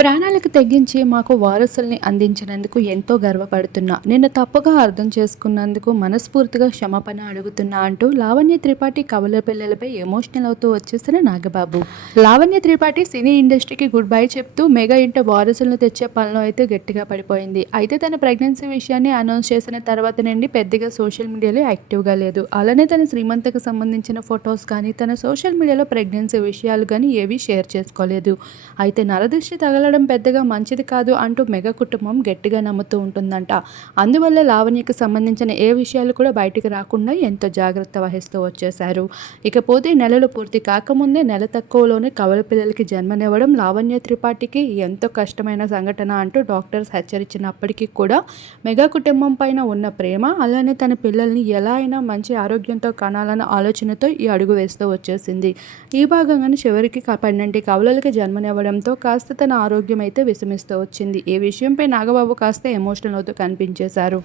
ప్రాణాలకు తెగించి మాకు వారసుల్ని అందించినందుకు ఎంతో గర్వపడుతున్నా. నిన్ను తప్పుగా అర్థం చేసుకున్నందుకు మనస్ఫూర్తిగా క్షమాపణ అడుగుతున్నా అంటూ లావణ్య త్రిపాఠి కవల పిల్లలపై ఎమోషనల్ అవుతూ వచ్చేసిన నాగబాబు. లావణ్య త్రిపాఠి సినీ ఇండస్ట్రీకి గుడ్ బై చెప్తూ మెగా ఇంట వారసులను తెచ్చే పనిలో అయితే గట్టిగా పడిపోయింది. అయితే తన ప్రెగ్నెన్సీ విషయాన్ని అనౌన్స్ చేసిన తర్వాత నుండి పెద్దగా సోషల్ మీడియాలో యాక్టివ్గా లేదు. అలానే తన శ్రీమంతకు సంబంధించిన ఫొటోస్ కానీ తన సోషల్ మీడియాలో ప్రెగ్నెన్సీ విషయాలు కానీ ఏవీ షేర్ చేసుకోలేదు. అయితే నరదిష్టి తగలడం పెద్దగా మంచిది కాదు అంటూ మెగా కుటుంబం గట్టిగా నమ్ముతూ ఉంటుందంట. అందువల్ల లావణ్యకు సంబంధించిన ఏ విషయాలు కూడా బయటికి రాకుండా ఎంతో జాగ్రత్త వహిస్తూ వచ్చేశారు. ఇకపోతే నెలలు పూర్తి కాకముందే నెల తక్కువలోనే కవల పిల్లలకి జన్మనివ్వడం లావణ్య త్రిపాఠికి ఎంతో కష్టమైన సంఘటన అంటూ డాక్టర్స్ హెచ్చరించినప్పటికీ కూడా మెగా కుటుంబం పైన ఉన్న ప్రేమ, అలానే తన పిల్లల్ని ఎలా అయినా మంచి ఆరోగ్యంతో కనాలన్న ఆలోచనతో ఈ అడుగు వేస్తూ వచ్చేసింది. ఈ భాగంగానే చివరికి 12 కవలలకి జన్మనివ్వడంతో కాస్త తన ఆరోగ్యం అయితే విషమిస్తూ వచ్చింది. ఈ విషయంపై నాగబాబు కాస్త ఎమోషనల్ అవుతూ కనిపించేశారు.